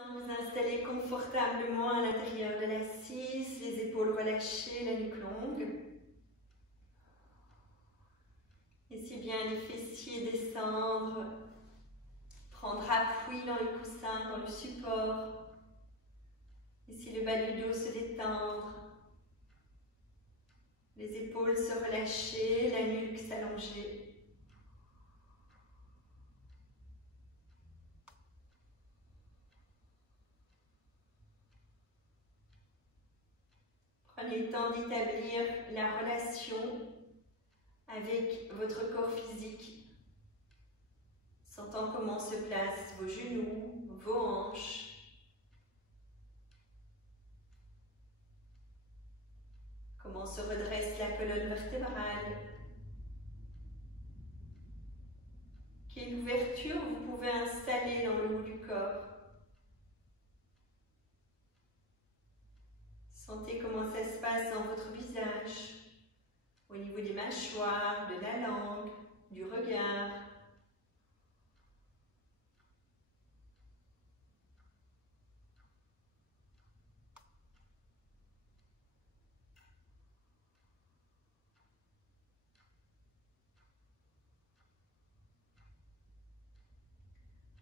Maintenant, vous installez confortablement à l'intérieur de l'assise, les épaules relâchées, la nuque longue. Laissez bien les fessiers descendre, prendre appui dans le coussin, dans le support. Laissez le bas du dos se détendre. Les épaules se relâcher, la nuque s'allonger. Prenez le temps d'établir la relation avec votre corps physique, sentant comment se placent vos genoux, vos hanches, comment se redresse la colonne vertébrale, quelle ouverture vous pouvez installer dans le haut du corps. Sentez comment ça se passe dans votre visage, au niveau des mâchoires, de la langue, du regard.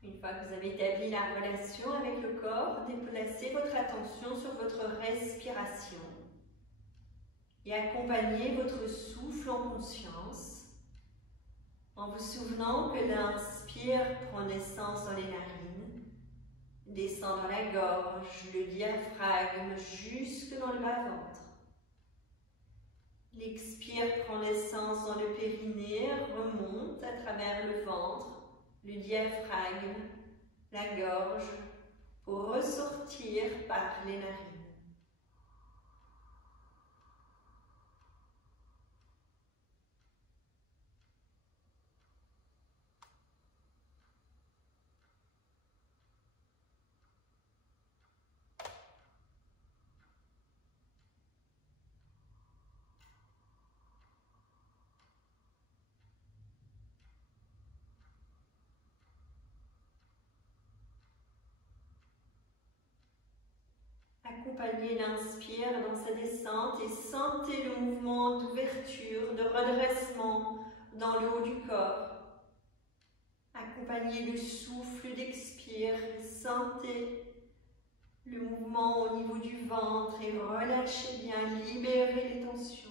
Une fois que vous avez établi la relation avec le corps, déplacez votre attention sur votre respiration et accompagnez votre souffle en conscience en vous souvenant que l'inspire prend naissance dans les narines, descend dans la gorge, le diaphragme jusque dans le bas-ventre. L'expire prend naissance dans le périnée, remonte à travers le ventre, le diaphragme, la gorge, pour ressortir par les narines. Accompagnez l'inspire dans sa descente et sentez le mouvement d'ouverture, de redressement dans le haut du corps. Accompagnez le souffle d'expire, sentez le mouvement au niveau du ventre et relâchez bien, libérez les tensions.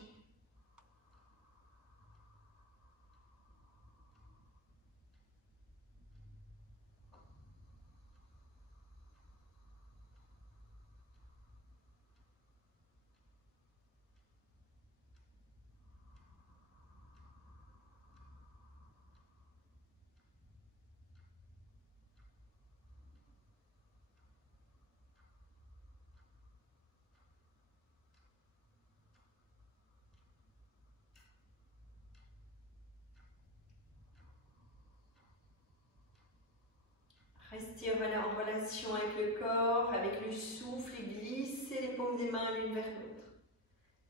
Restez en relation avec le corps, avec le souffle et glissez les paumes des mains l'une vers l'autre.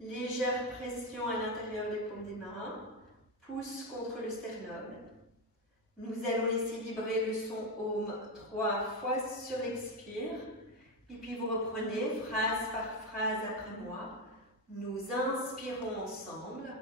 Légère pression à l'intérieur des paumes des mains, pouce contre le sternum. Nous allons laisser vibrer le son Om 3 fois sur l'expire. Et puis vous reprenez phrase par phrase après moi. Nous inspirons ensemble.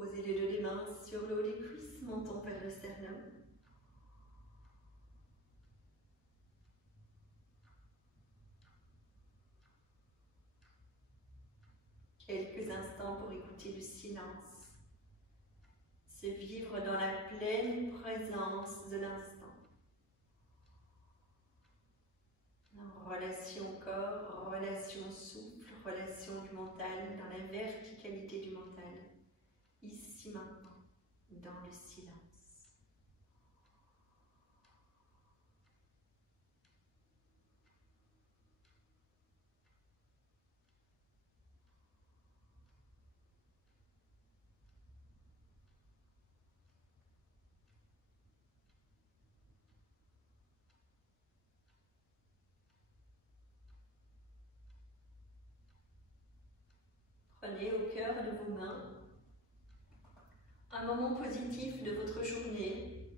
Posez les deux mains sur le haut des cuisses, montons vers le sternum. Quelques instants pour écouter le silence. C'est vivre dans la pleine présence de l'instant. En relation corps, relation souffle, relation du mental, dans la verticalité du mental. Ici maintenant, dans le silence. Prenez au cœur de vos mains un moment positif de votre journée.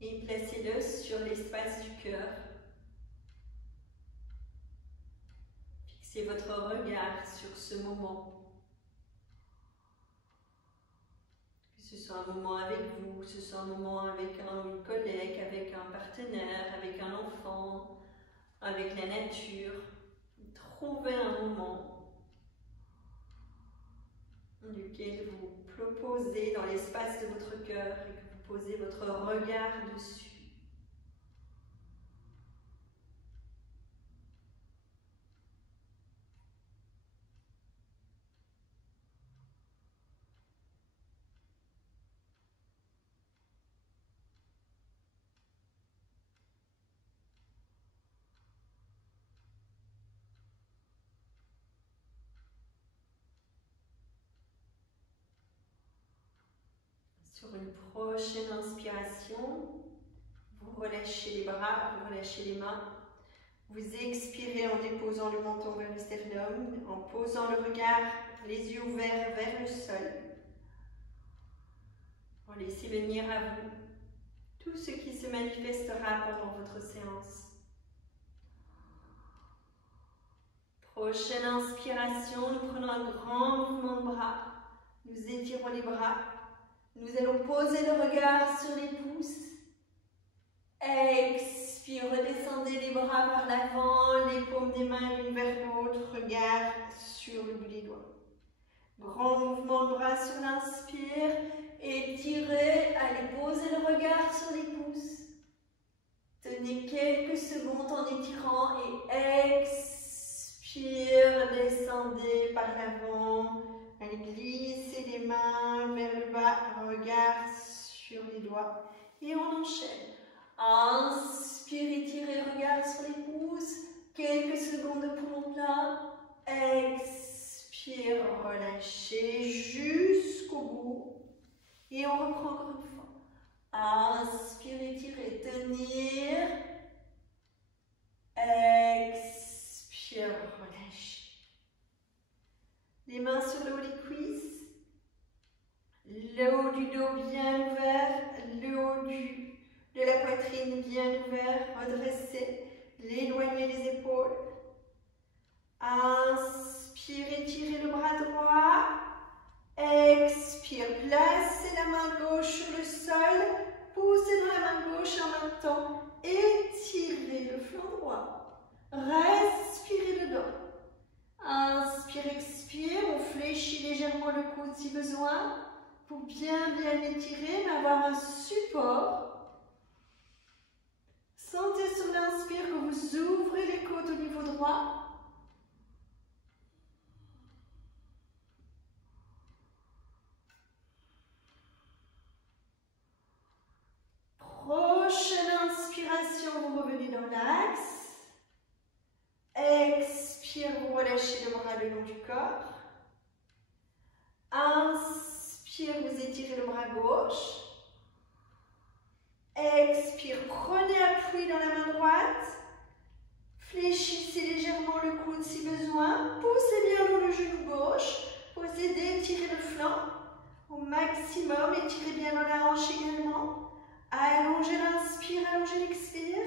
Et placez-le sur l'espace du cœur. Fixez votre regard sur ce moment. Que ce soit un moment avec vous, que ce soit un moment avec une collègue, avec un partenaire, avec un enfant, avec la nature. Trouvez un moment duquel vous posez dans l'espace de votre cœur et que vous posez votre regard dessus. Sur une prochaine inspiration, vous relâchez les bras, vous relâchez les mains. Vous expirez en déposant le menton vers le sternum, en posant le regard, les yeux ouverts vers le sol. Pour laisser venir à vous tout ce qui se manifestera pendant votre séance. Prochaine inspiration, nous prenons un grand mouvement de bras. Nous étirons les bras. Nous allons poser le regard sur les pouces. Expire, redescendez les bras vers l'avant, les paumes des mains l'une vers l'autre. Regard sur le bout des doigts. Grand mouvement de bras sur l'inspire. Étirez, allez poser le regard sur les pouces. Tenez quelques secondes en étirant et expire, descendez par l'avant. Allez, glissez les mains vers le bas, regard sur les doigts. Et on enchaîne. Inspire, étirez, regard sur les pouces. Quelques secondes de plomb plein. Expire, relâchez jusqu'au bout. Et on reprend encore une fois. Inspirez, étirez, tenir. Expire, relâchez. Les mains sur le haut des cuisses. Le haut du dos bien ouvert. Le haut de la poitrine bien ouvert. Redressez. Éloignez les épaules. Inspire, étirez le bras droit. Expire, placez la main gauche sur le sol. Poussez dans la main gauche en même temps. Étirez le flanc droit. Respirez dedans. Inspire, expire. On fléchit légèrement le coude si besoin. Pour bien étirer, mais avoir un support. Sentez sur l'inspire que vous ouvrez les côtes au niveau droit. Prochaine inspiration, vous revenez dans l'axe. Expire, vous relâchez le bras le long du corps. Inspire, vous étirez le bras gauche. Expire, prenez appui dans la main droite. Fléchissez légèrement le coude si besoin. Poussez bien loin le genou gauche. Posez d'étirer le flanc au maximum. Étirez bien dans la hanche également. Allongez l'inspire, allongez l'expire.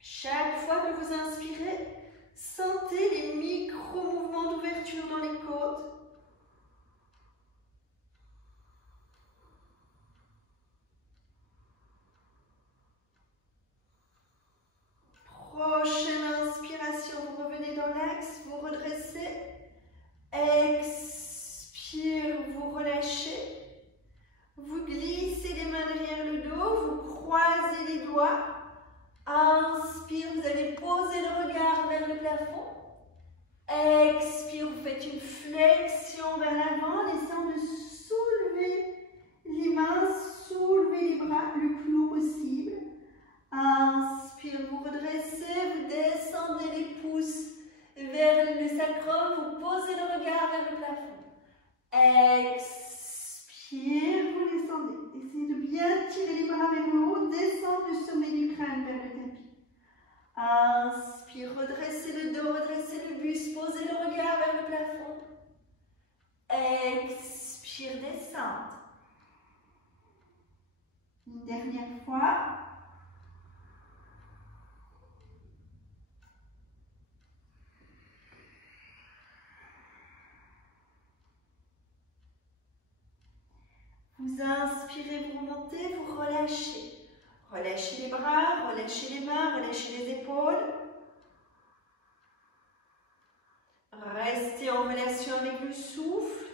Chaque fois que vous inspirez, sentez les micro-mouvements d'ouverture dans les côtes. Prochaine inspiration, vous revenez dans l'axe, vous redressez. Expire, vous relâchez. Vous glissez les mains derrière le dos, vous croisez les doigts. Inspire, vous allez poser le regard vers le plafond. Expire, vous faites une flexion vers l'avant, laissant de soulever les mains, soulever les bras le plus haut possible. Inspire, vous redressez, vous descendez les pouces vers le sacrum, vous posez le regard vers le plafond. Expire, vous descendez. Essayez de bien tirer les bras vers le haut, descendre le sommet du crâne vers le tapis. Inspire, redressez le dos, redressez le buste, posez le regard vers le plafond. Expire, descendre. Une dernière fois. Vous inspirez, vous remontez, vous relâchez. Relâchez les bras, relâchez les mains, relâchez les épaules. Restez en relation avec le souffle.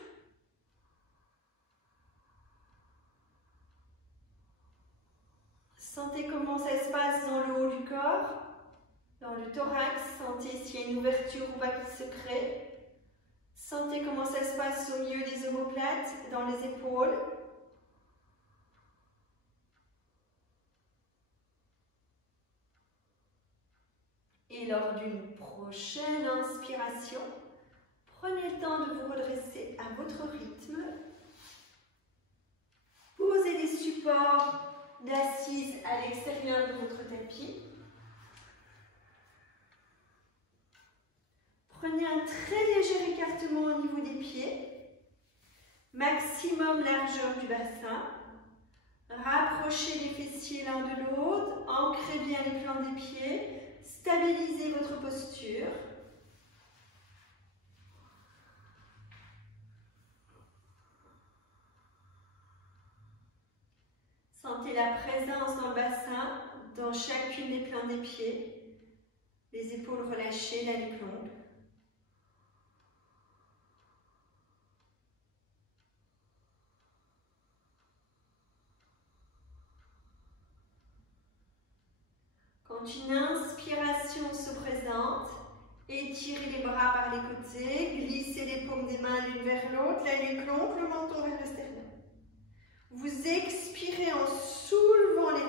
Sentez comment ça se passe dans le haut du corps, dans le thorax. Sentez s'il y a une ouverture ou pas qui se crée. Sentez comment ça se passe au milieu des omoplates, dans les épaules. Et lors d'une prochaine inspiration, prenez le temps de vous redresser à votre rythme. Posez les supports d'assise à l'extérieur de votre tapis. Prenez un très léger écartement au niveau des pieds. Maximum largeur du bassin. Rapprochez les fessiers l'un de l'autre. Ancrez bien les plans des pieds. Stabilisez votre posture. Sentez la présence dans le bassin, dans chacune des plans des pieds. Les épaules relâchées, la nuque longue. Quand une inspiration se présente, étirez les bras par les côtés, glissez les paumes des mains l'une vers l'autre, la nuque longue, le menton vers le sternum. Vous expirez en soulevant les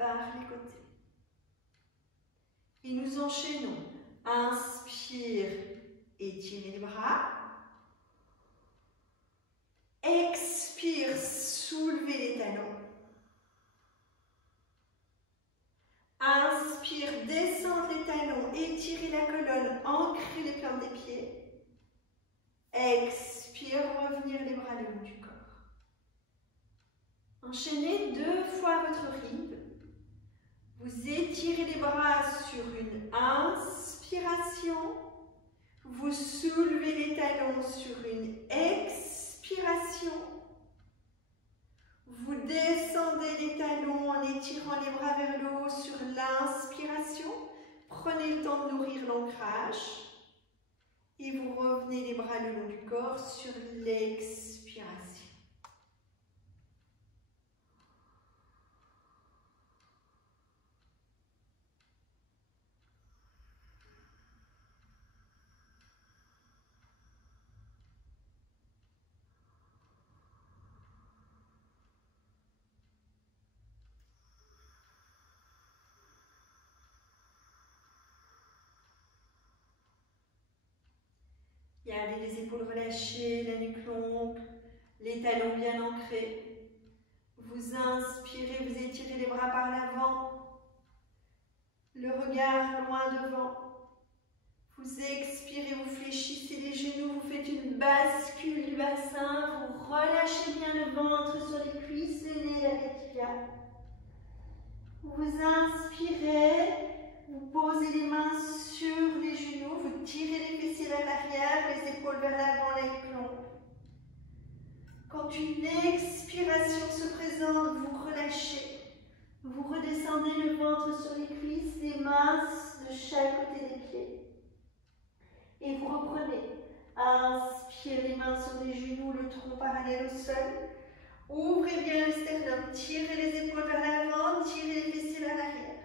par les côtés. Et nous enchaînons. Inspire, étirez les bras. Expire, soulevez les talons. Inspire, descendre les talons, étirez la colonne, ancrez les plantes des pieds. Expire, revenir les bras le long du corps. Enchaînez 2 fois votre rythme. Vous étirez les bras sur une inspiration. Vous soulevez les talons sur une expiration. Vous descendez les talons en étirant les bras vers le haut sur l'inspiration. Prenez le temps de nourrir l'ancrage. Et vous revenez les bras le long du corps sur l'expiration. Gardez les épaules relâchées, la nuque longue, les talons bien ancrés. Vous inspirez, vous étirez les bras par l'avant, le regard loin devant. Vous expirez, vous fléchissez les genoux, vous faites une bascule du bassin, vous relâchez bien le ventre sur les cuisses, les nez, la rétilla. Vous inspirez. Vous posez les mains sur les genoux, vous tirez les fessiers vers l'arrière, les épaules vers l'avant, la nuque longue. Quand une expiration se présente, vous relâchez. Vous redescendez le ventre sur les cuisses, les mains de chaque côté des pieds. Et vous reprenez. Inspirez les mains sur les genoux, le tronc parallèle au sol. Ouvrez bien le sternum, tirez les épaules vers l'avant, tirez les fessiers vers l'arrière.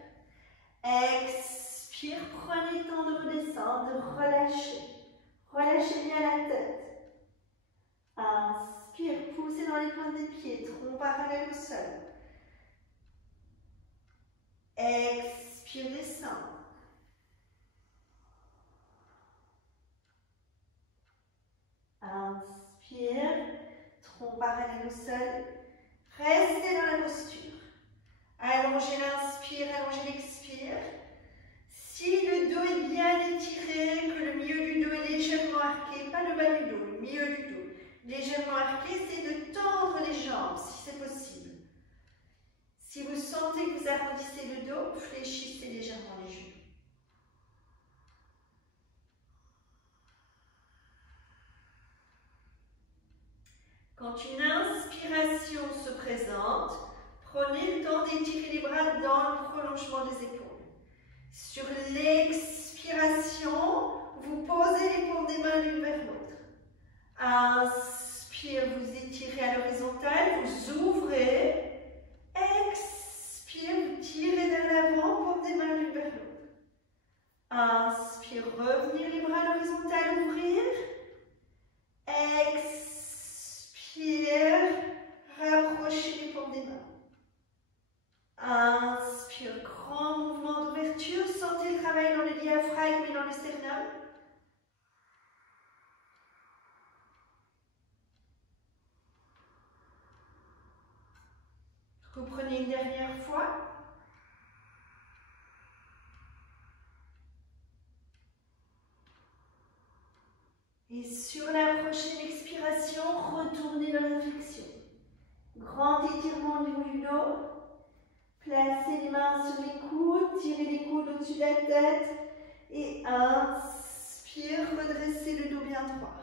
Expire, prenez le temps de redescendre, de relâcher. Relâchez bien la tête. Inspire, poussez dans les plantes des pieds, tronc parallèle au sol. Expire, descendre. Inspire, tronc parallèle au sol. Restez dans la posture. Allongez l'inspire, allongez l'expire. Si le dos est bien étiré, que le milieu du dos est légèrement arqué, pas le bas du dos, le milieu du dos, légèrement arqué, c'est de tendre les jambes si c'est possible. Si vous sentez que vous arrondissez le dos, fléchissez légèrement les genoux. Quand une inspiration se présente, prenez le temps d'étirer les bras dans le prolongement des épaules. Sur l'expiration, vous posez les paumes des mains l'une vers l'autre. Inspire, vous étirez à l'horizontale, vous ouvrez. Expire, vous tirez vers l'avant, paumes des mains l'une vers l'autre. Inspire, revenir les bras à l'horizontale, ouvrir. Expire, rapprochez les paumes des mains. Inspire, grand mouvement d'ouverture, sentez le travail dans le diaphragme et dans le sternum. Reprenez une dernière fois. Et sur la prochaine expiration, retournez dans la flexion. Grand étirement au niveau du dos. Placez les mains sur les coudes, tirez les coudes au-dessus de la tête. Et inspire, redressez le dos bien droit.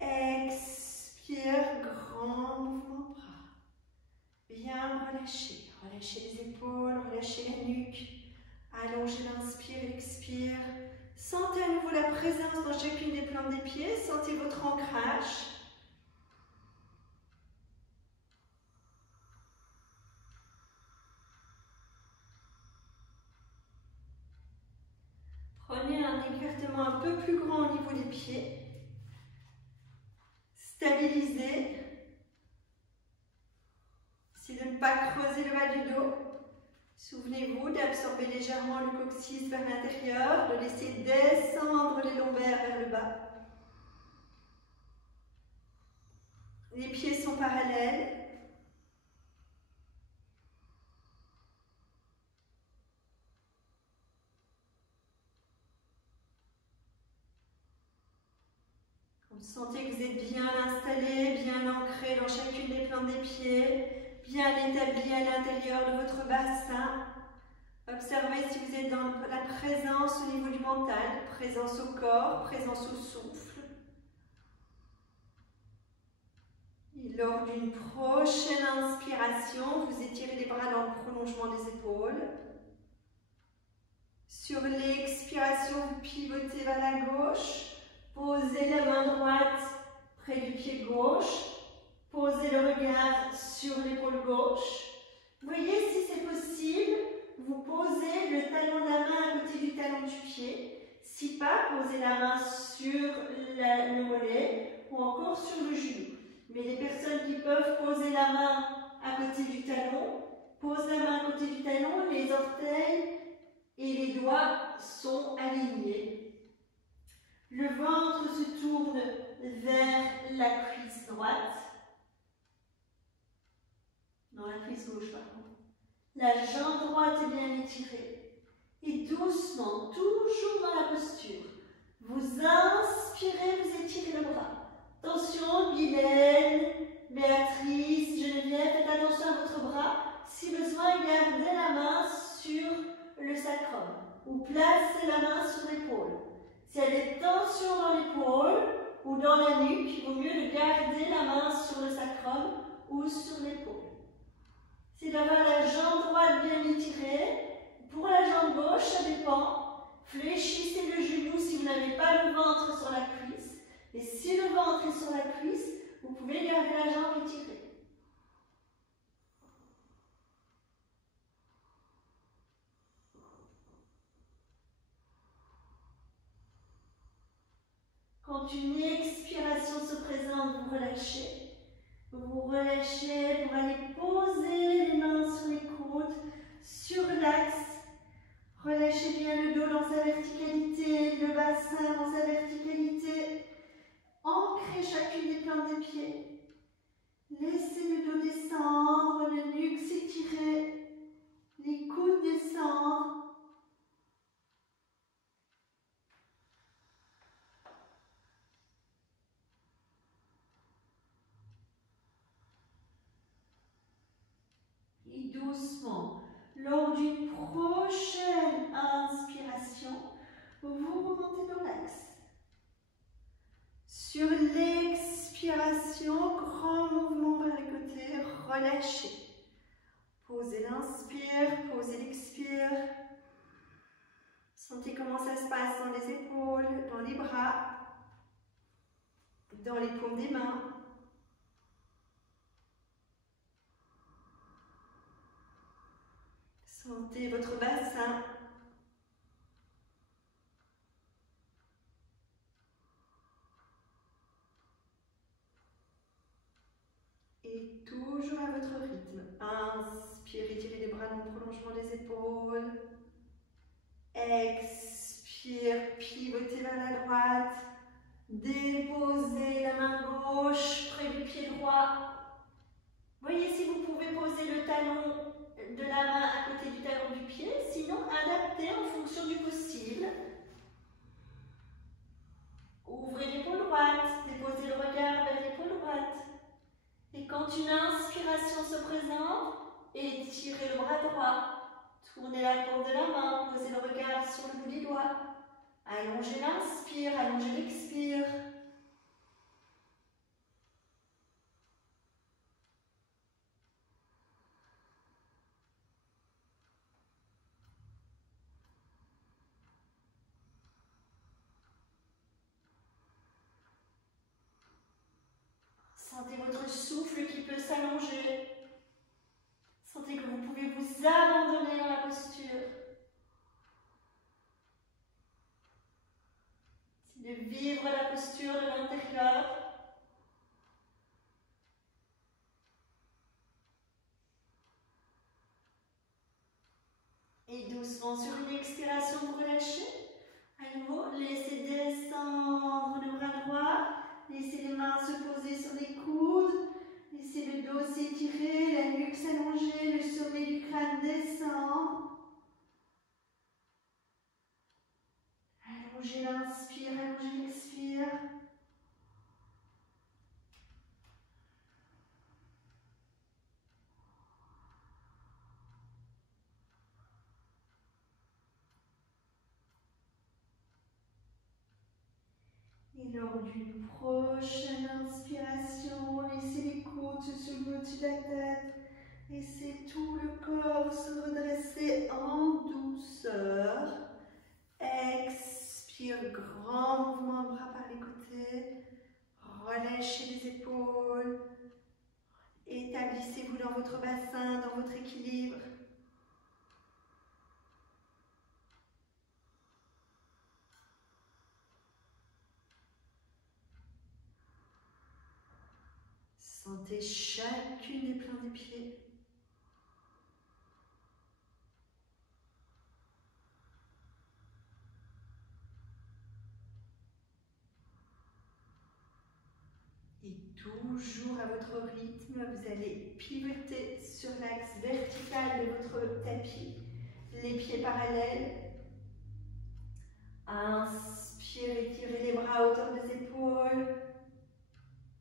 Expire, grand mouvement bras. Bien relâchez. Relâchez les épaules, relâchez la nuque. Allongez l'inspire, expire. Sentez à nouveau la présence dans chacune des plantes des pieds. Sentez votre ancrage. Prenez un écartement un peu plus grand au niveau des pieds. Stabilisez. Essayez de ne pas creuser le bas du dos. Souvenez-vous d'absorber légèrement le coccyx vers l'intérieur, de laisser descendre les lombaires vers le bas. Les pieds sont parallèles. Vous sentez que vous êtes bien installé, bien ancré dans chacune des plantes des pieds, bien établi à l'intérieur de votre bassin. Observez si vous êtes dans la présence au niveau du mental, présence au corps, présence au souffle. Et lors d'une prochaine inspiration, vous étirez les bras dans le prolongement des épaules. Sur l'expiration, vous pivotez vers la gauche. Posez la main droite près du pied gauche. Posez le regard sur l'épaule gauche. Voyez si c'est possible, vous posez le talon de la main à côté du talon du pied. Si pas, posez la main sur le mollet ou encore sur le genou. Mais les personnes qui peuvent poser la main à côté du talon, posent la main à côté du talon, les orteils et les doigts sont alignés. Le ventre se tourne vers la cuisse droite. Non, la cuisse gauche, pardon. La jambe droite est bien étirée. Et doucement, toujours dans la posture, vous inspirez, vous étirez le bras. Attention, Guylaine, Béatrice, Geneviève, faites attention à votre bras. Si besoin, gardez la main sur le sacrum ou placez la main sur l'épaule. S'il y a des tensions dans l'épaule ou dans la nuque, il vaut mieux de garder la main sur le sacrum ou sur l'épaule. C'est d'avoir la jambe droite bien étirée. Pour la jambe gauche, ça dépend. Fléchissez le genou si vous n'avez pas le ventre sur la cuisse. Et si le ventre est sur la cuisse, vous pouvez garder la jambe étirée. Quand une expiration se présente, vous relâchez. Vous relâchez pour aller poser les mains sur les côtes, sur l'axe. Relâchez bien le dos dans sa verticalité, le bassin dans sa verticalité. Ancrez chacune des plantes des pieds. Laissez le dos descendre, le nuque s'étirer, les coudes descendre. Et doucement, lors d'une prochaine inspiration, vous remontez dans l'axe. Sur l'expiration, grand mouvement vers les côtés, relâchez. Posez l'inspire, posez l'expire. Sentez comment ça se passe dans les épaules, dans les bras, dans les paumes des mains. Sentez votre bassin. Et toujours à votre rythme. Inspire, étirez les bras dans le prolongement des épaules. Expire, pivotez vers la droite. Déposez la main gauche près du pied droit. Voyez si vous pouvez poser le talon de la main à côté du talon du pied. Sinon, adaptez en fonction du possible. Ouvrez l'épaule droite. Déposez le regard vers l'épaule droite. Et quand une inspiration se présente, étirez le bras droit. Tournez la paume de la main, posez le regard sur le bout des doigts. Allongez l'inspire, allongez l'expire. Sentez votre souffle qui peut s'allonger. Sentez que vous pouvez vous abandonner dans la posture. C'est de vivre la posture de l'intérieur. Et doucement, sur une expiration, vous relâchez. À nouveau, laissez descendre le bras droit. Laissez les mains se poser sur les coudes. Laissez le dos s'étirer, la nuque s'allonger, le sommet du crâne descend. Allongez l'inspire, allongez l'expire. Et lors d'une prochaine inspiration, laissez les coudes se soulever au-dessus de la tête. Laissez tout le corps se redresser en douceur. Expire, grand mouvement de bras par les côtés. Relâchez les épaules. Établissez-vous dans votre bassin, dans votre équilibre. Sentez chacune des plans des pieds. Et toujours à votre rythme, vous allez pivoter sur l'axe vertical de votre tapis. Les pieds parallèles. Inspire, étirez les bras à hauteur des épaules.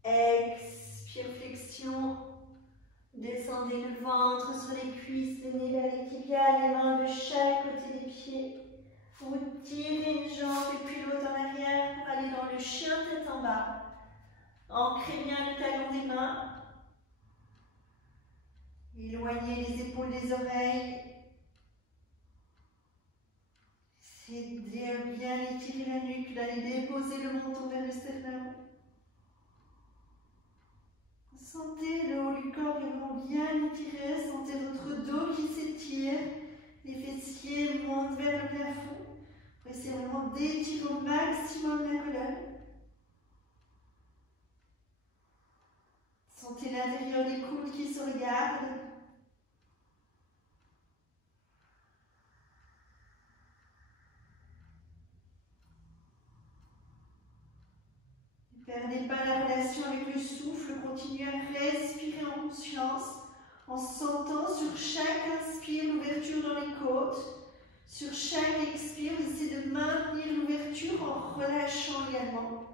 Expire, flexion. Descendez le ventre sur les cuisses, le nez vers les tibias, les mains de chaque côté des pieds. Vous tirez une jambe et puis l'autre en arrière pour aller dans le chien tête en bas. Ancrez bien le talon des mains. Éloignez les épaules des oreilles. C'est bien étirer la nuque, d'aller déposer le menton vers le sternum. Sentez le haut du corps vraiment bien étiré, sentez votre dos qui s'étire, les fessiers montent vers le plafond. Essayez vraiment d'étirer au maximum la colonne. Sentez l'intérieur des coudes qui se regardent. Ne perdez pas la relation avec le souffle, continuez à respirer en conscience, en sentant sur chaque inspire l'ouverture dans les côtes. Sur chaque expire, vous essayez de maintenir l'ouverture en relâchant également.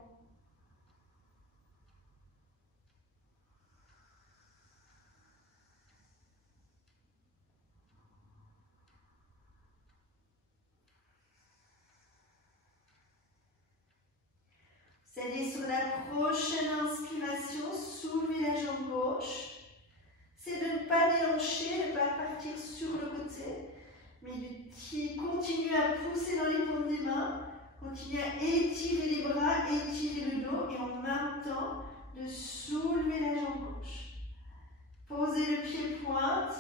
Vous allez sur la prochaine inspiration, soulever la jambe gauche. C'est de ne pas déhancher, de ne pas partir sur le côté, mais de continuer à pousser dans les paumes des mains, continuer à étirer les bras, étirer le dos et en même temps de soulever la jambe gauche. Posez le pied pointe.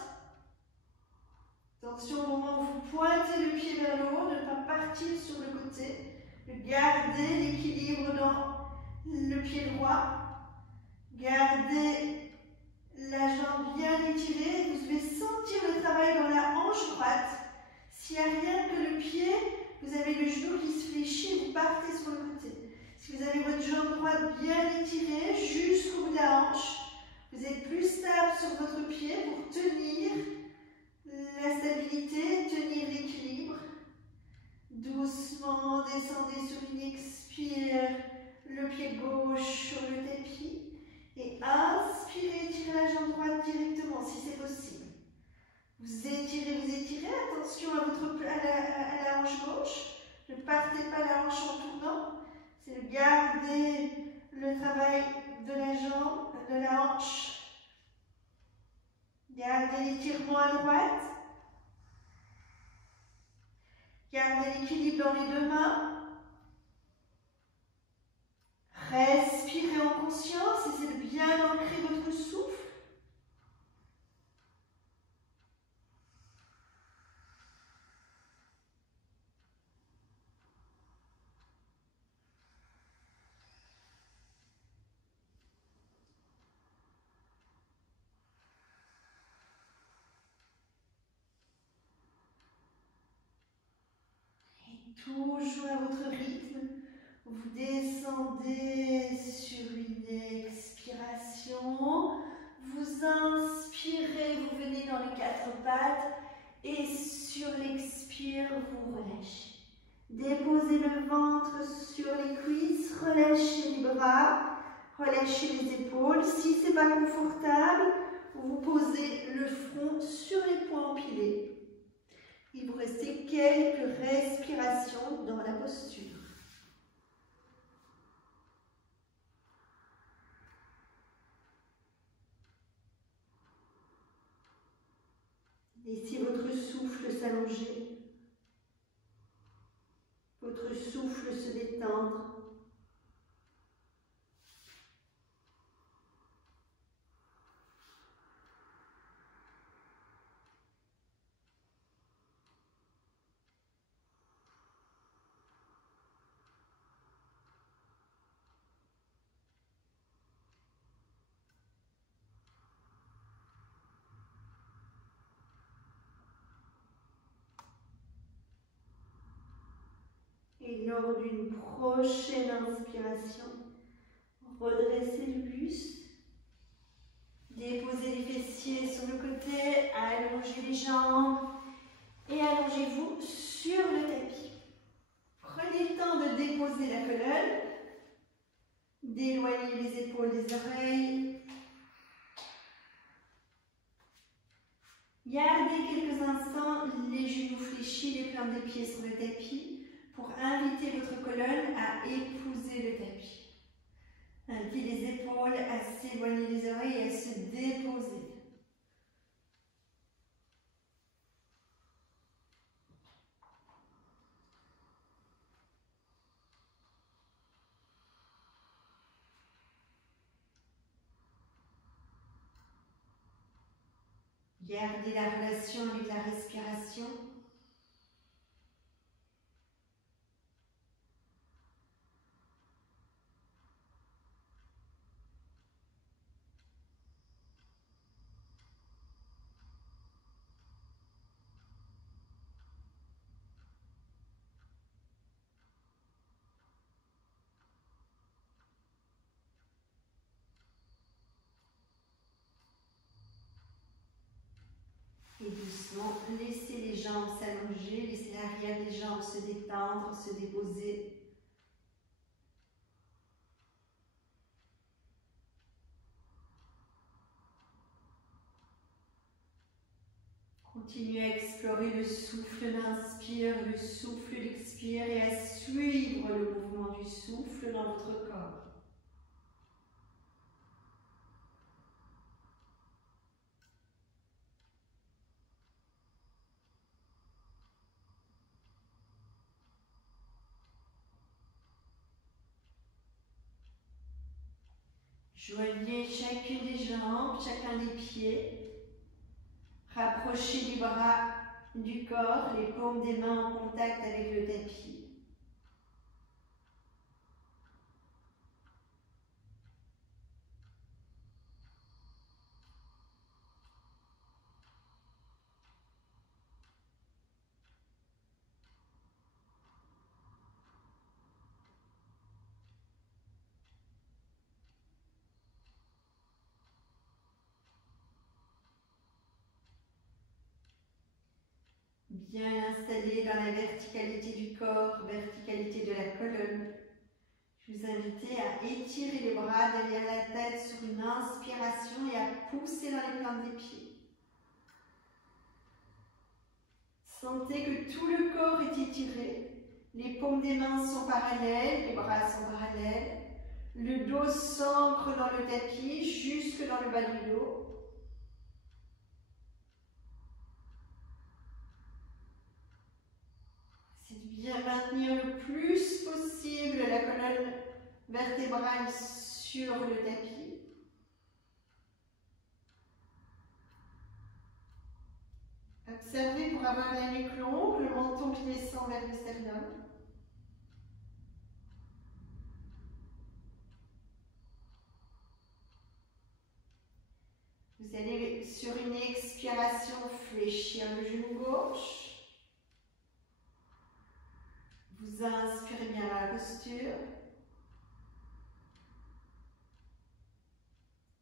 Attention au moment où vous pointez le pied vers le haut, de ne pas partir sur le côté. De garder l'équilibre dans le pied droit. Gardez la jambe bien étirée. Vous devez sentir le travail dans la hanche droite. S'il n'y a rien que le pied, vous avez le genou qui se fléchit, vous partez sur le côté. Si vous avez votre jambe droite bien étirée jusqu'au bout de la hanche, vous êtes plus stable sur votre pied pour tenir la stabilité, tenir l'équilibre. Doucement, descendez sur une expire, le pied gauche sur le tapis. Et inspirez, étirez la jambe droite directement si c'est possible. Vous étirez, attention à la hanche gauche. Ne partez pas la hanche en tournant. C'est de garder le travail de la jambe, de la hanche. Gardez l'étirement à droite. Gardez l'équilibre dans les deux mains. Respirez en conscience, essayez de bien ancrer votre souffle. toujours à votre rythme. Vous descendez sur une expiration. Vous inspirez, vous venez dans les quatre pattes. Et sur l'expire, vous relâchez. Déposez le ventre sur les cuisses, relâchez les bras, relâchez les épaules. Si ce n'est pas confortable, vous posez le front sur les poings empilés. Il vous reste quelques respirations dans la posture. Laissez votre souffle s'allonger, votre souffle se détendre. Et lors d'une prochaine inspiration, redressez le buste, déposez les fessiers sur le côté, allongez les jambes et allongez-vous sur le tapis. Prenez le temps de déposer la colonne, d'éloigner les épaules des oreilles. Gardez quelques instants les genoux fléchis, les plantes des pieds sur le tapis, pour inviter votre colonne à épouser le tapis. Invitez les épaules à s'éloigner des oreilles et à se déposer. Gardez la relation avec la respiration. Et doucement, laissez les jambes s'allonger, laissez l'arrière des jambes se détendre, se déposer. Continuez à explorer le souffle d'inspire, le souffle d'expire et à suivre le mouvement du souffle dans votre corps. Joignez chacune des jambes, chacun des pieds. Rapprochez les bras du corps, les paumes des mains en contact avec le tapis. Bien installé dans la verticalité du corps, verticalité de la colonne. Je vous invite à étirer les bras derrière la tête sur une inspiration et à pousser dans les plantes des pieds. Sentez que tout le corps est étiré. Les paumes des mains sont parallèles, les bras sont parallèles. Le dos s'ancre dans le tapis jusque dans le bas du dos. Bien maintenir le plus possible la colonne vertébrale sur le tapis. Observez pour avoir la nuque longue, le menton qui descend vers le sternum. Vous allez sur une expiration fléchir le genou gauche. Vous inspirez bien dans la posture.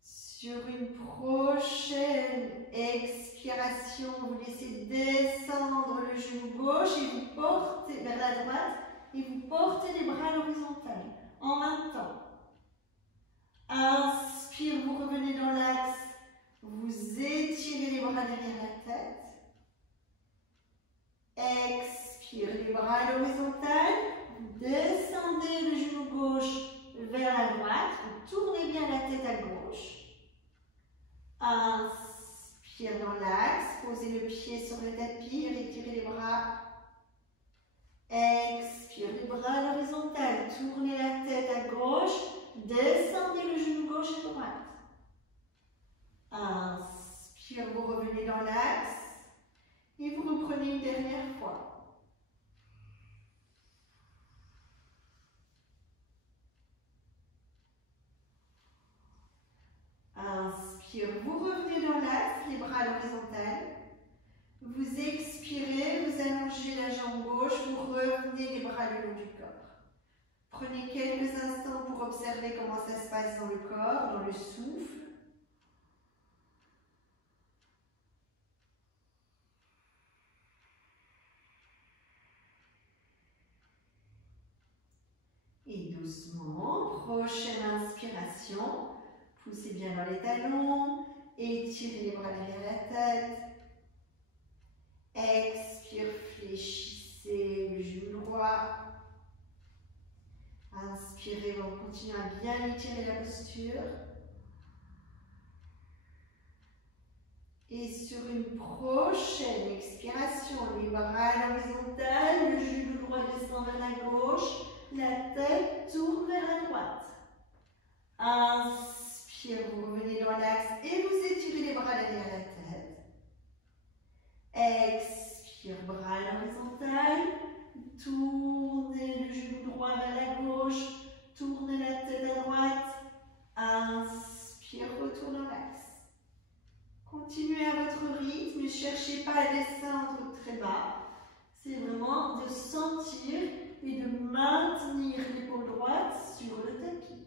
Sur une prochaine expiration, vous laissez descendre le genou gauche et vous portez vers la droite et vous portez les bras à l'horizontale en même temps. Inspire, vous revenez dans l'axe, vous étirez les bras derrière la tête. Expire, les bras à l'horizontale, vous descendez le genou gauche vers la droite, vous tournez bien la tête à gauche. Inspire dans l'axe, posez le pied sur le tapis, retirez les bras. Expire, les bras à l'horizontale, tournez la tête à gauche, descendez le genou gauche à droite. Inspire, vous revenez dans l'axe et vous reprenez une dernière fois. Inspire, vous revenez dans l'axe, les bras à l'horizontale. Vous expirez, vous allongez la jambe gauche, vous revenez les bras le long du corps. Prenez quelques instants pour observer comment ça se passe dans le corps, dans le souffle. Et doucement, prochaine inspiration, poussez bien dans les talons, étirez les bras derrière la tête. Expire, fléchissez le genou droit. Inspirez, on continue à bien étirer la posture. Et sur une prochaine expiration, les bras à l'horizontale, le genou droit descend vers la gauche, la tête tourne vers la droite. Inspire, vous revenez dans l'axe et vous étirez les bras derrière la tête. Expire, bras à l'horizontale, tournez le genou droit vers la gauche, tournez la tête à droite. Inspire, retourne dans l'axe. Continuez à votre rythme, ne cherchez pas à descendre très bas. C'est vraiment de sentir et de maintenir l'épaule droite sur le tapis.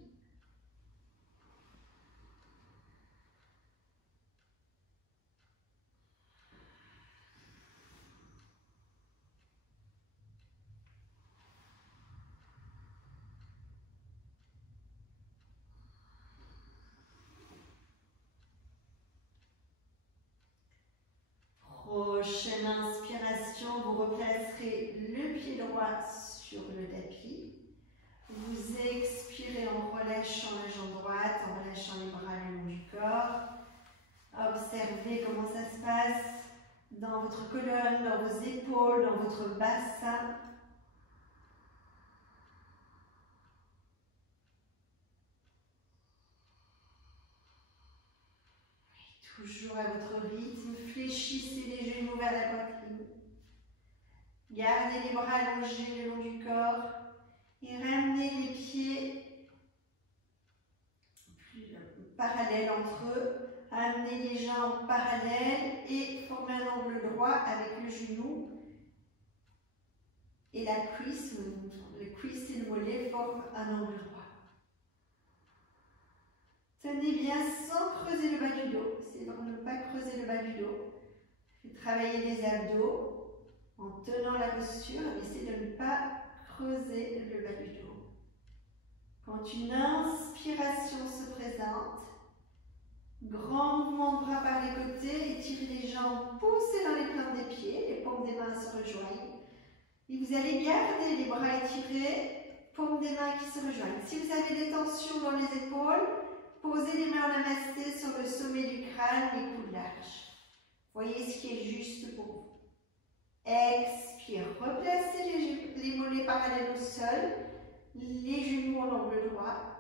Prochaine inspiration, vous replacerez le pied droit sur le tapis. Vous expirez en relâchant la jambe droite, en relâchant les bras le long du corps. Observez comment ça se passe dans votre colonne, dans vos épaules, dans votre bassin. Toujours à votre rythme, fléchissez les genoux vers la poitrine. Gardez les bras allongés le long du corps et ramenez les pieds parallèles entre eux. Amenez les jambes parallèles et formez un angle droit avec le genou et la cuisse. Le cuisse et le mollet forment un angle droit. Tenez bien sans creuser le bas du dos. C'est pour ne pas creuser le bas du dos. Travaillez les abdos en tenant la posture. Essayez de ne pas creuser le bas du dos. Quand une inspiration se présente, grand mouvement de bras par les côtés, étirez les jambes, poussez dans les plantes des pieds, les paumes des mains se rejoignent. Et vous allez garder les bras étirés, paumes des mains qui se rejoignent. Si vous avez des tensions dans les épaules, posez les mains en namasté sur le sommet du crâne, les coudes larges. Voyez ce qui est juste pour vous. Expire, replacez les mollets parallèles au sol, les genoux en angle droit.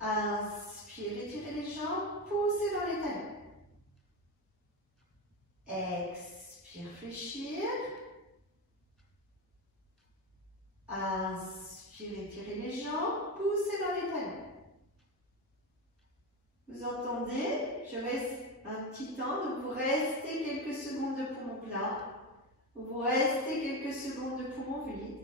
Inspire, étirez les jambes, poussez dans les talons. Expire, fléchir. Inspire, étirez les jambes, poussez dans les talons. Vous entendez? Je reste un petit temps, donc vous restez quelques secondes de poumon plein. Vous restez quelques secondes de poumon vide.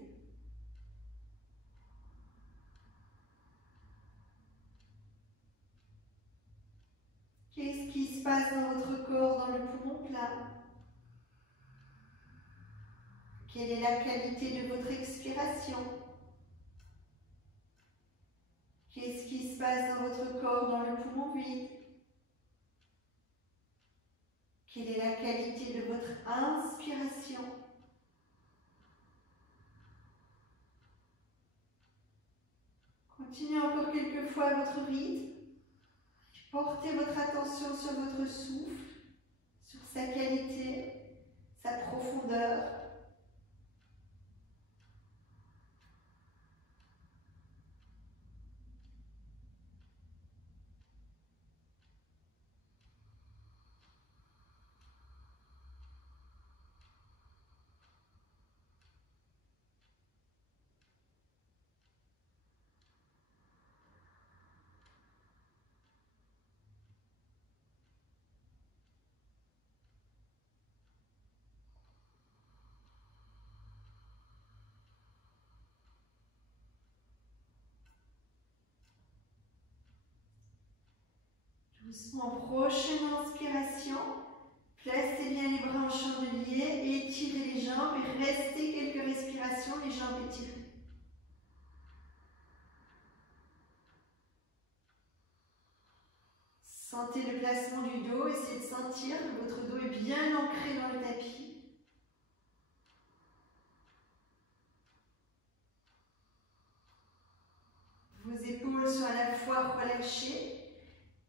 passe dans votre corps, dans le poumon plat? Quelle est la qualité de votre expiration? Qu'est-ce qui se passe dans votre corps, dans le poumon vide? Quelle est la qualité de votre inspiration? Continuez encore quelques fois votre rythme. Portez votre attention sur votre souffle, sur sa qualité, sa profondeur. Doucement, prochaine inspiration. Placez bien les bras en chandelier, étirez les jambes et restez quelques respirations, les jambes étirées. Sentez le placement du dos, essayez de sentir que votre dos est bien ancré dans le tapis. Vos épaules sont à la fois relâchées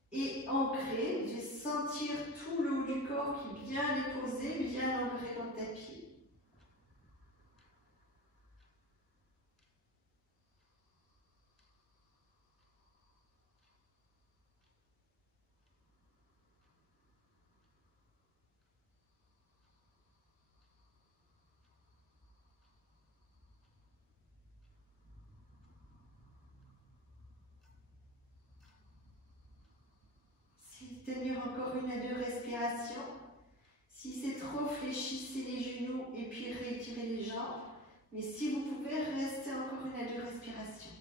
et ancrées. Vous allez sentir tout le haut du corps qui est bien déposé, bien ancré dans le tapis. Tenir encore 1 à 2 respirations. Si c'est trop, fléchissez les genoux et puis rétirez les jambes. Mais si vous pouvez, restez encore 1 à 2 respirations.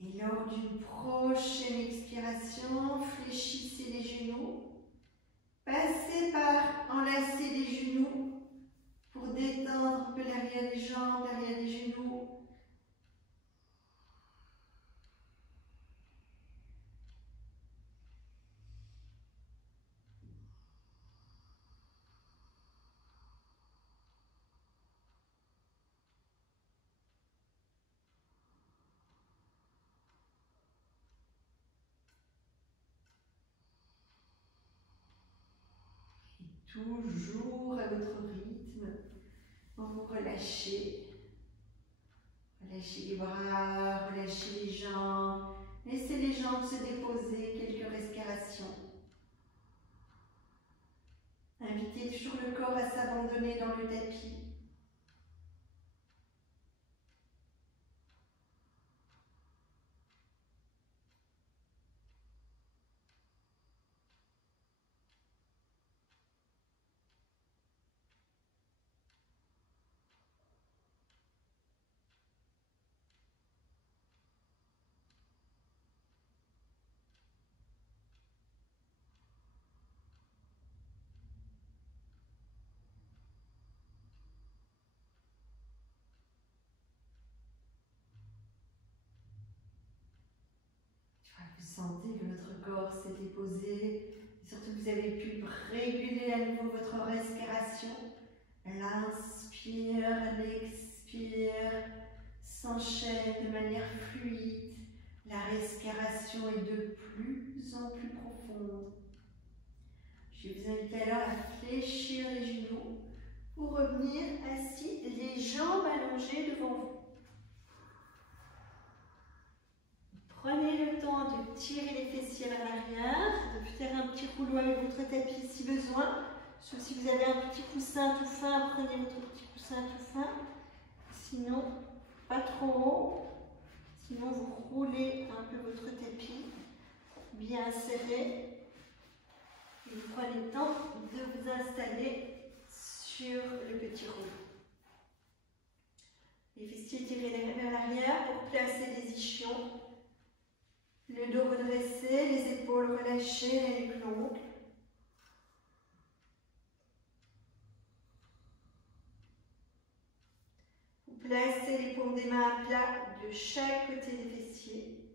Et lors d'une prochaine expiration, fléchissez les genoux. Passez par enlacer les genoux pour détendre un peu l'arrière des jambes, l'arrière des genoux. Toujours à votre rythme, vous relâchez. Relâchez les bras, relâchez les jambes. Laissez les jambes se déposer, quelques respirations. Invitez toujours le corps à s'abandonner dans le tapis. Vous sentez que votre corps s'est déposé, et surtout que vous avez pu réguler à nouveau votre respiration. L'inspire, l'expire s'enchaîne de manière fluide. La respiration est de plus en plus profonde. Je vais vous inviter alors à fléchir les genoux pour revenir assis, les jambes allongées devant vous. Prenez le temps de tirer les fessiers vers l'arrière, de faire un petit rouleau avec votre tapis si besoin. Sauf si vous avez un petit coussin tout fin, prenez votre petit coussin tout fin. Sinon, pas trop haut. Sinon, vous roulez un peu votre tapis, bien serré. Vous prenez le temps de vous installer sur le petit rouleau. Les fessiers tirés vers l'arrière pour placer les ischions. Le dos redressé, les épaules relâchées, la nuque longue. Vous placez les paumes des mains à plat de chaque côté des fessiers.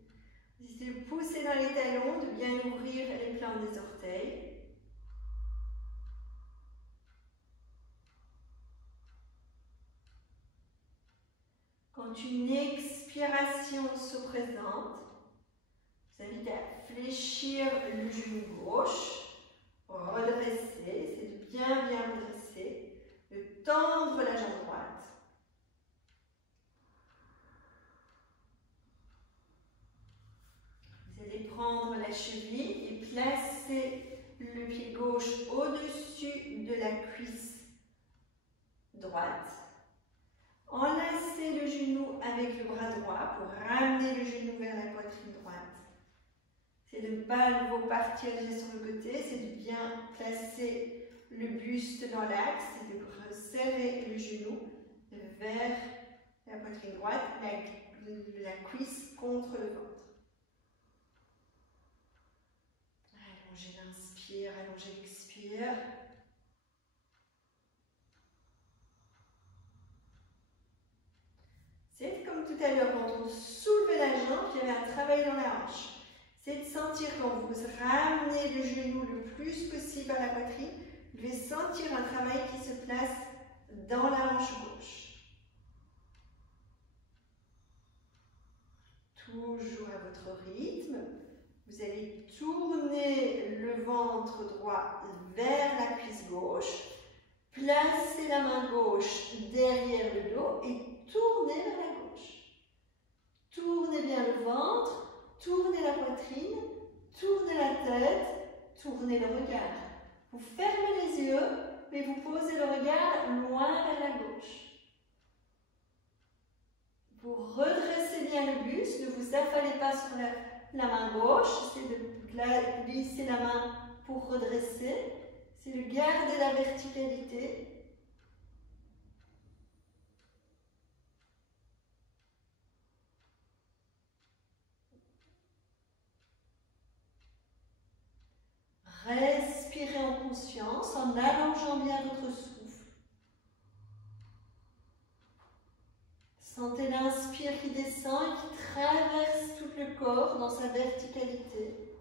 Vous essayez de pousser dans les talons, de bien ouvrir les plantes des orteils. Quand une expiration se présente, je vous invite à fléchir le genou gauche, redresser, c'est de bien redresser, de tendre la jambe droite. Vous allez prendre la cheville et placer le pied gauche au-dessus de la cuisse droite. Enlacez le genou avec le bras droit pour ramener le genou vers la poitrine droite. C'est de ne pas à nouveau partir déjà sur le côté, c'est de bien placer le buste dans l'axe et de resserrer le genou vers la poitrine droite, la cuisse contre le ventre. Allongez l'inspire, allongez l'expire. C'est comme tout à l'heure, quand on soulevait la jambe, il y avait un travail dans la hanche. C'est de sentir quand vous ramenez le genou le plus possible à la poitrine, vous devez sentir un travail qui se place dans la hanche gauche. Toujours à votre rythme. Vous allez tourner le ventre droit vers la cuisse gauche, placer la main gauche derrière le dos et tournez vers la gauche. Tournez bien le ventre, tournez la poitrine, tournez la tête, tournez le regard. Vous fermez les yeux, mais vous posez le regard loin vers la gauche. Vous redressez bien le buste, ne vous affalez pas sur la main gauche, c'est de glisser la main pour redresser, c'est de garder la verticalité. Respirez en conscience en allongeant bien votre souffle. Sentez l'inspire qui descend et qui traverse tout le corps dans sa verticalité.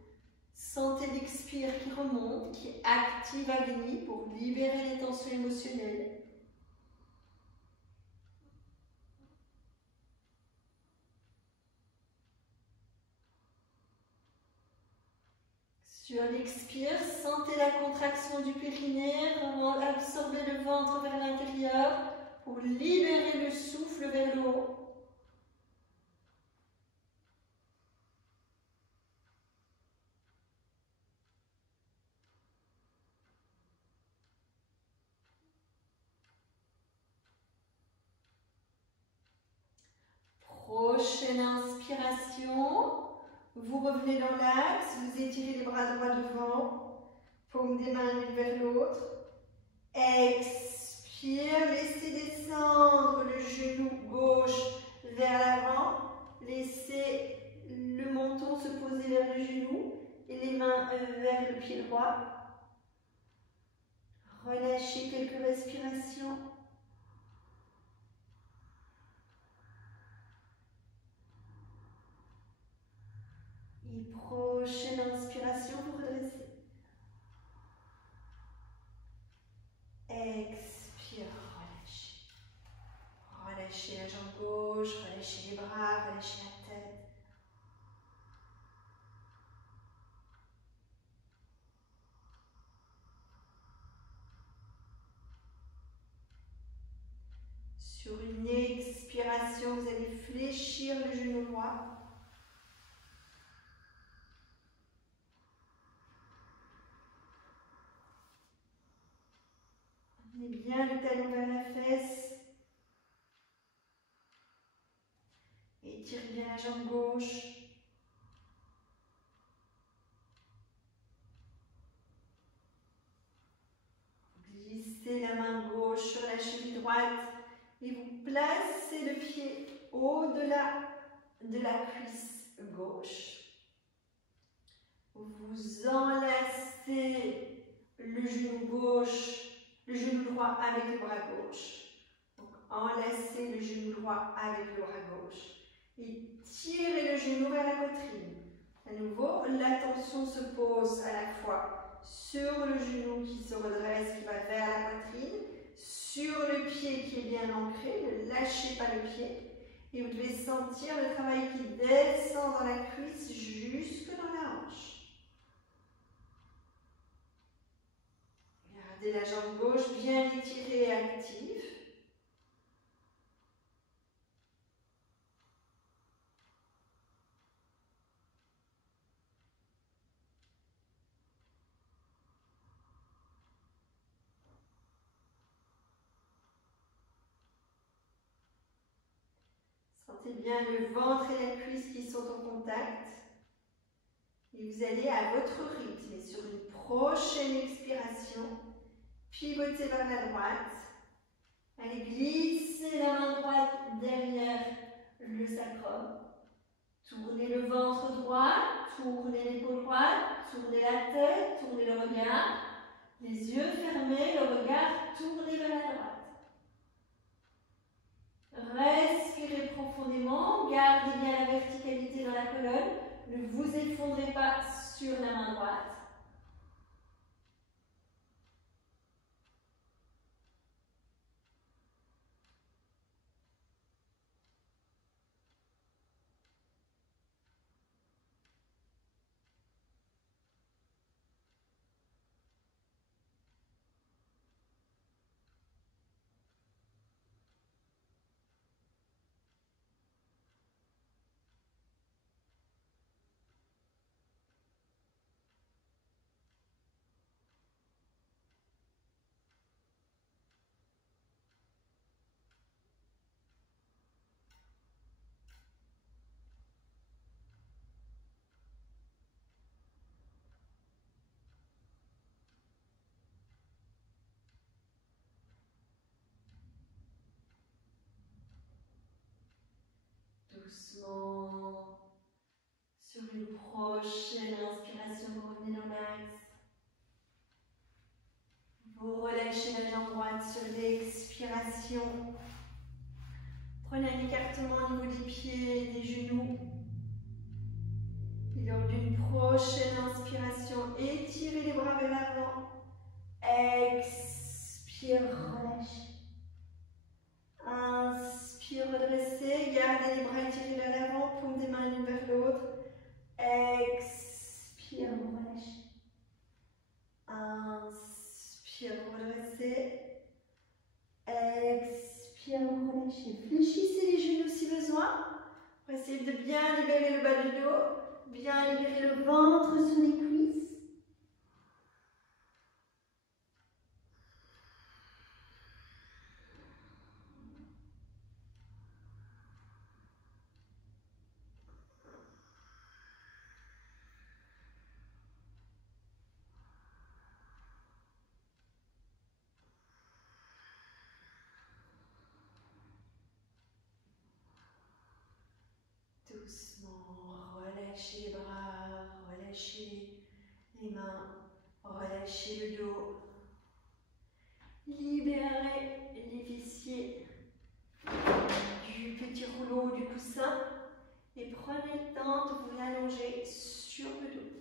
Sentez l'expire qui remonte, qui active Agni pour libérer les tensions émotionnelles. Sur l'expire, sentez la contraction du périnée, absorbez le ventre vers l'intérieur pour libérer le souffle vers le haut. Prochaine inspiration, vous revenez dans l'axe, vous étirez les bras droits devant, paume des mains l'une vers l'autre. Expire, laissez descendre le genou gauche vers l'avant, laissez le menton se poser vers le genou et les mains vers le pied droit. Relâchez quelques respirations. Et prochaine inspiration, vous redressez. Expire, relâchez. Relâchez la jambe gauche, relâchez les bras, relâchez la tête. Sur une expiration, vous allez fléchir le genou droit. Amenez bien le talon vers la fesse. Étirez bien la jambe gauche. Et vous placez le pied au-delà de la cuisse gauche. Vous enlacez le genou gauche, le genou droit avec le bras gauche. Donc, enlacez le genou droit avec le bras gauche. Et tirez le genou vers la poitrine. À nouveau, l'attention se pose à la fois sur le genou qui se redresse, qui va vers la poitrine, sur le pied qui est bien ancré, ne lâchez pas le pied. Et vous devez sentir le travail qui descend dans la cuisse jusque dans la hanche. Gardez la jambe gauche bien étirée et active. Sentez bien le ventre et la cuisse qui sont en contact. Et vous allez à votre rythme. Et sur une prochaine expiration, pivotez vers la droite. Allez glisser la main droite derrière le sacrum. Tournez le ventre droit, tournez l'épaule droite, tournez la tête, tournez le regard. Les yeux fermés, le regard tourné vers la droite. Respirez profondément, gardez bien la verticalité dans la colonne. Ne vous effondrez pas sur la main droite. Doucement, sur une prochaine inspiration, vous revenez dans l'axe. Vous relâchez la jambe droite sur l'expiration. Prenez un écartement au niveau des pieds et des genoux. Et lors d'une prochaine inspiration, étirez les bras vers l'avant. Expire, relâchez. Inspire, redressez. Gardez les bras étirés vers l'avant, paume des mains l'une vers l'autre. Expire, relâchez. Inspire, redressez. Expire, relâchez. Fléchissez les genoux si besoin. Essayez de bien libérer le bas du dos, bien libérer le ventre sous les cuisses. Doucement, relâchez les bras, relâchez les mains, relâchez le dos. Libérez les fessiers du petit rouleau du coussin et prenez le temps de vous allonger sur le dos.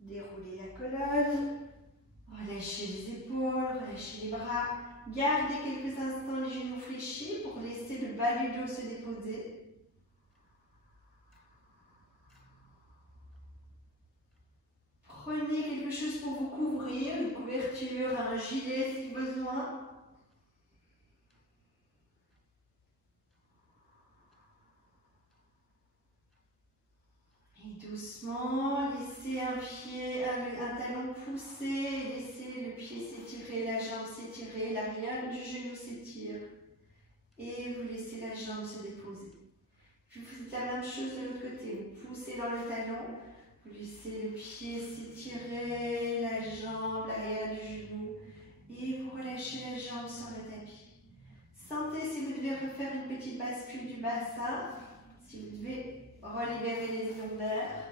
Déroulez la colonne, relâchez les épaules, relâchez les bras. Gardez quelques instants les genoux fléchis pour laisser le bas du dos se déposer. Prenez quelque chose pour vous couvrir, une couverture, un gilet si besoin. Et doucement, laissez un talon pousser, laissez le pied s'étirer, la jambe s'étirer, l'arrière du genou s'étire. Et vous laissez la jambe se déposer. Puis vous faites la même chose de l'autre côté, vous poussez dans le talon. Vous laissez le pied s'étirer, la jambe, l'arrière du genou. Et vous relâchez la jambe sur le tapis. Sentez si vous devez refaire une petite bascule du bassin. Si vous devez relibérer les lombaires,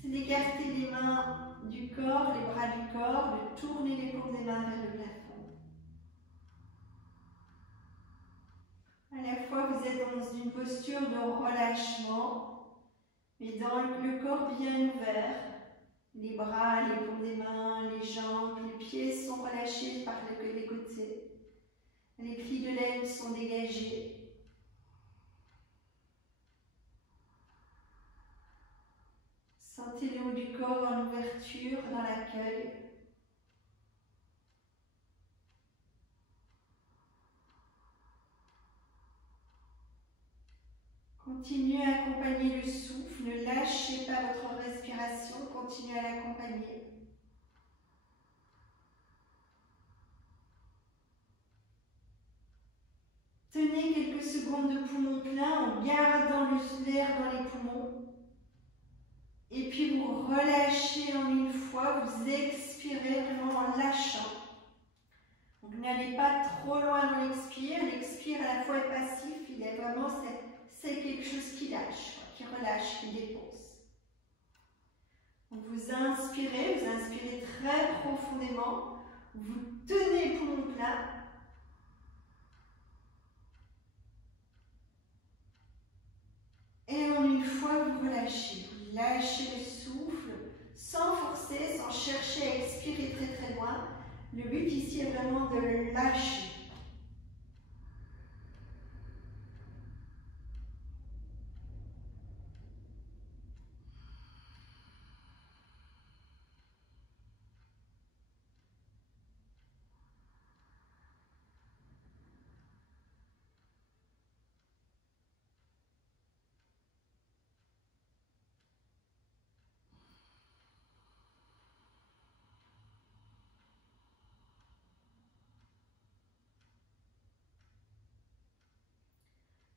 c'est d'écarter les mains du corps, les bras du corps, de tourner les paumes des mains vers le plafond. À la fois, vous êtes dans une posture de relâchement, mais dans le corps bien ouvert. Les bras, les paumes des mains, les jambes, les pieds sont relâchés par les côtés. Les plis de l'aine sont dégagés. Sentez le haut du corps en ouverture, dans l'accueil. Continuez à accompagner le souffle, ne lâchez pas votre respiration, continuez à l'accompagner. Tenez quelques secondes de poumons pleins en gardant l'air dans les poumons. Et puis vous relâchez en une fois, vous expirez vraiment en lâchant. Donc n'allez pas trop loin dans l'expire. L'expire à la fois est passif, il est vraiment, c'est quelque chose qui lâche, qui relâche, qui dépose. Donc vous inspirez très profondément, vous tenez poumon plein. Et en une fois, vous relâchez. Vous lâchez le souffle, sans forcer, sans chercher à expirer très très loin. Le but ici est vraiment de le lâcher.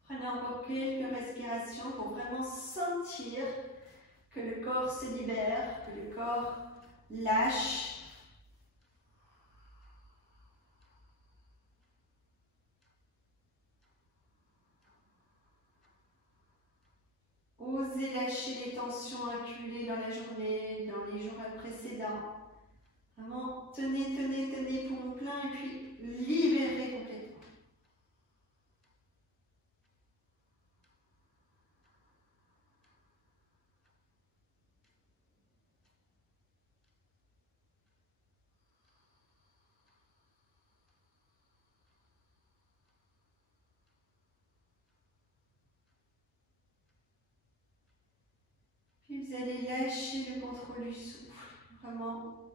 Prenez encore quelques respirations pour vraiment sentir que le corps se libère, que le corps lâche. Osez lâcher les tensions accumulées dans la journée, dans les jours précédents. Vraiment, tenez, tenez, tenez poumon plein et puis libérez complètement. Puis vous allez lâcher le contrôle du souffle. Vraiment,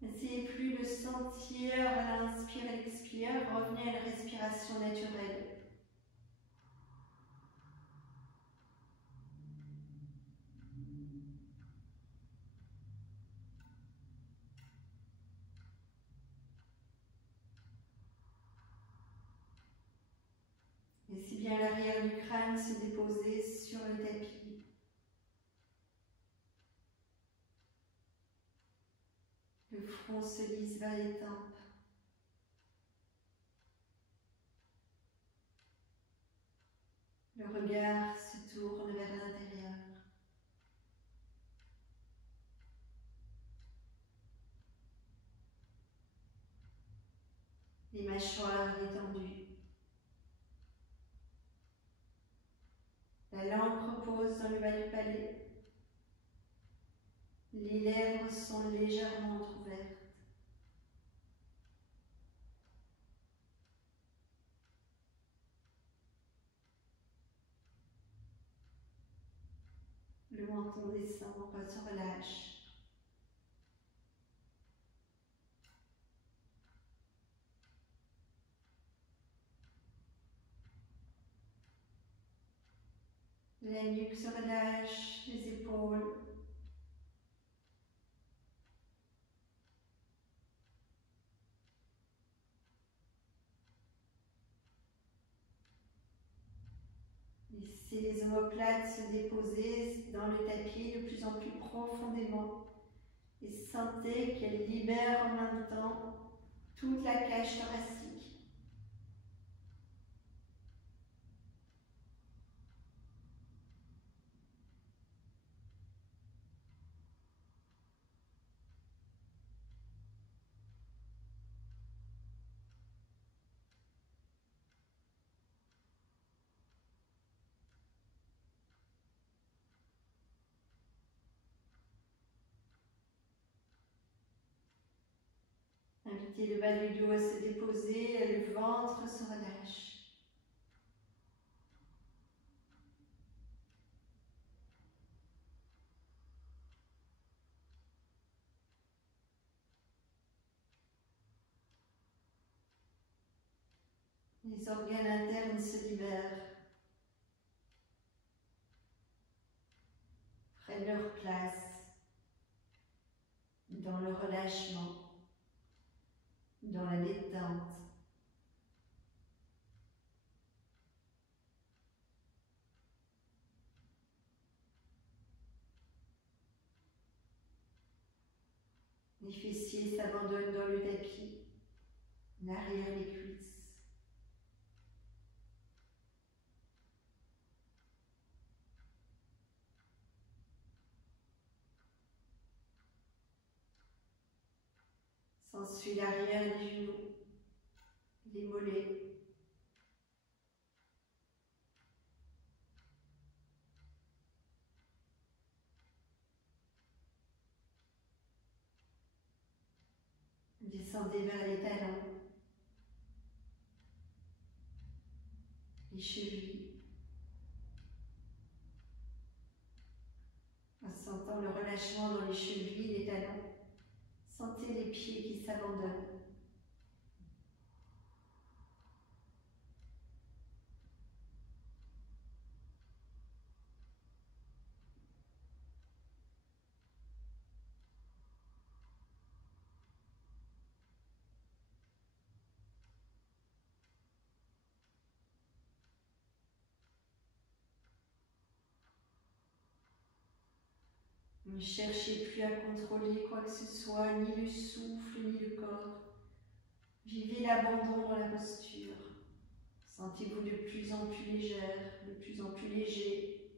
n'essayez plus de sentir à l'inspire et l'expire. Revenez à la respiration naturelle. Laissez bien l'arrière du crâne se déposer sur le tapis. Le front se lisse vers les tempes. Le regard se tourne vers l'intérieur. Les mâchoires détendues. La langue repose dans le bas du palais. Les lèvres sont légèrement ouvertes. Le menton descend, se relâche. La nuque se relâche, les épaules. Laissez les omoplates se déposer dans le tapis de plus en plus profondément. Et sentez qu'elle libère en même temps toute la cage thoracique. Invitez le bas du dos à se déposer, le ventre se relâche. Les organes internes se libèrent, prennent leur place dans le relâchement, dans la détente. Les fessiers s'abandonnent dans le tapis, l'arrière des cuisses. S'ensuit l'arrière des genoux, les mollets. Descendez vers les talons, les chevilles, en sentant le relâchement dans les chevilles, les talons. Sentez les pieds qui s'abandonnent. Ne cherchez plus à contrôler quoi que ce soit, ni le souffle, ni le corps. Vivez l'abandon dans la posture. Sentez-vous de plus en plus légère, de plus en plus léger.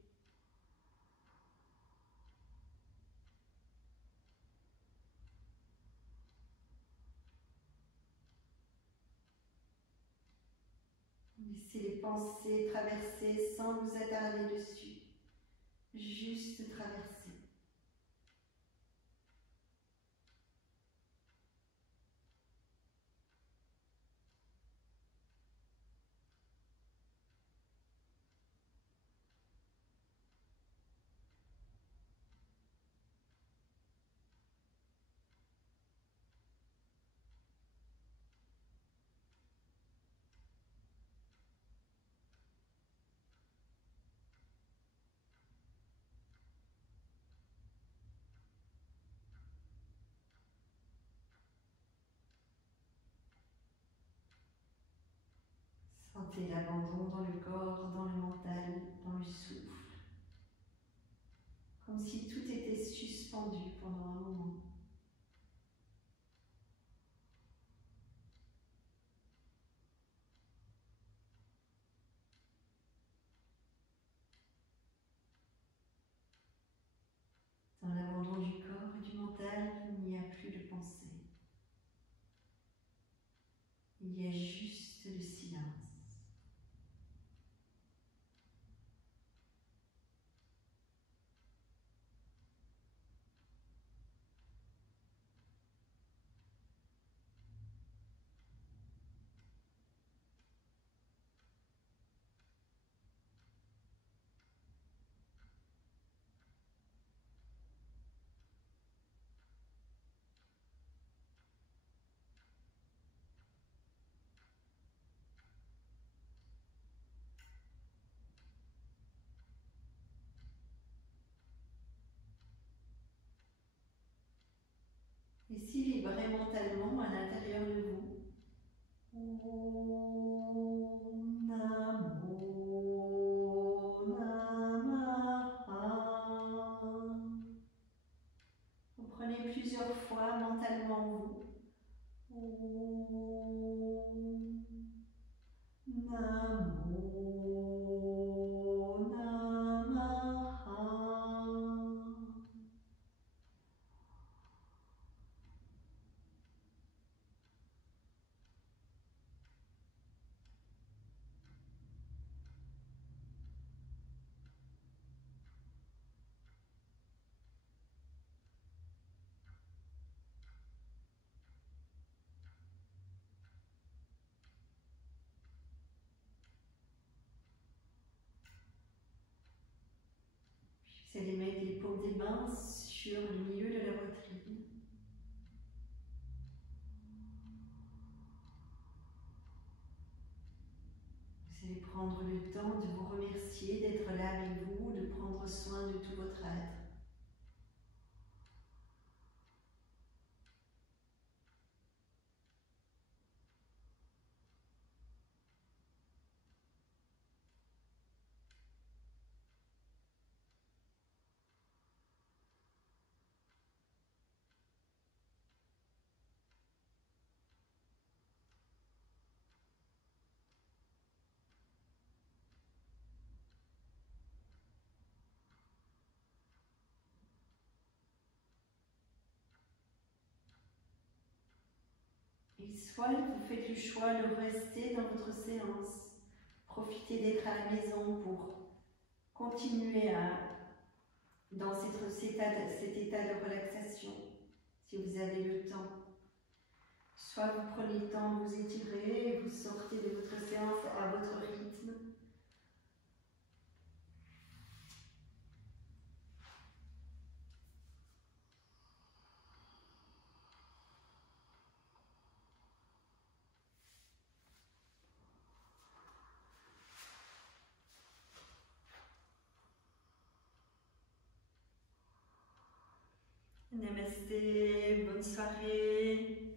Laissez les pensées traverser sans vous attarder dessus. Juste traverser. Sentez l'abandon dans le corps, dans le mental, dans le souffle. Comme si tout était suspendu pendant un moment. Dans l'abandon du corps et du mental, il n'y a plus de pensée. Il y a juste le silence. Et si vibrez mentalement à l'intérieur de vous, Om Namo Namaha. Vous prenez plusieurs fois mentalement vous. Om Namo Namaha. Vous allez mettre les paumes des mains sur le milieu de la poitrine. Vous allez prendre le temps de vous remercier d'être là avec vous, de prendre soin de tout votre être. Et soit vous faites le choix de rester dans votre séance, profitez d'être à la maison pour continuer dans cet état de relaxation, si vous avez le temps. Soit vous prenez le temps de vous étirer et vous sortez de votre séance à votre rythme. Namasté, bonne soirée.